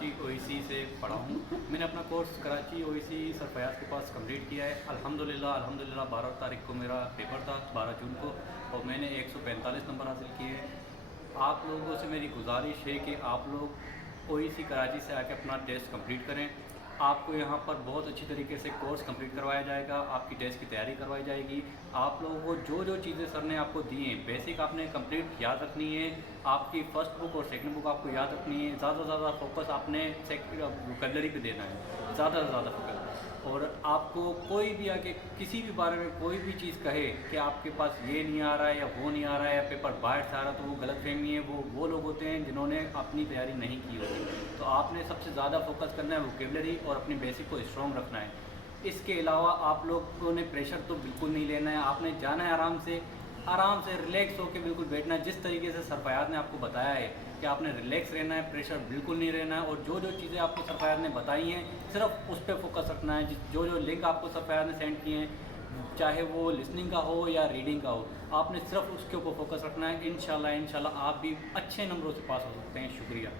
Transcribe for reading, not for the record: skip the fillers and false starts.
Karachi OEC से पढ़ा हूँ। मैंने अपना कोर्स कराची OEC सरफयाज के पास कंप्लीट किया है। अल्हम्दुलिल्लाह 12 तारीख को मेरा पेपर था, 12 जून को, और मैंने 145 नंबर हासिल किए हैं। आप लोगों से मेरी गुजारिश है कि आप लोग OEC कराची से आके अपना टेस्ट कंप्लीट करें। आपको यहाँ पर बहुत अच्छी तरीके से कोर्स कंप्लीट करवाया जाएगा, आपकी टेस्ट की तैयारी करवाई जाएगी। आप लोगों को जो जो चीज़ें सर ने आपको दी हैं, बेसिक आपने कंप्लीट याद रखनी है, आपकी फ़र्स्ट बुक और सेकंड बुक आपको याद रखनी है। ज़्यादा से ज़्यादा फोकस आपने वोकैबुलरी पे देना है, ज़्यादा से ज़्यादा फोकस। और आपको कोई भी आके किसी भी बारे में कोई भी चीज़ कहे कि आपके पास ये नहीं आ रहा है या वो नहीं आ रहा है या पेपर बाहर से आ रहा है, तो वो गलतफहमी है। वो लोग होते हैं जिन्होंने अपनी तैयारी नहीं की होती। तो आपने सबसे ज़्यादा फोकस करना है वोकैबुलरी और अपनी बेसिक को स्ट्रॉन्ग रखना है। इसके अलावा आप लोगों ने प्रेशर तो बिल्कुल नहीं लेना है, आपने जाना है आराम से रिलैक्स होकर बिल्कुल बैठना है। जिस तरीके से सर फयाज ने आपको बताया है कि आपने रिलैक्स रहना है, प्रेशर बिल्कुल नहीं रहना है, और जो जो चीज़ें आपको सर फयाज ने बताई हैं सिर्फ उस पर फोकस रखना है। जो जो लिंक आपको सर फयाज ने सेंड किए हैं, चाहे वो लिसनिंग का हो या रीडिंग का हो, आपने सिर्फ उसके ऊपर फोकस रखना है। इंशाल्लाह आप भी अच्छे नंबरों से पास हो सकते हैं। शुक्रिया।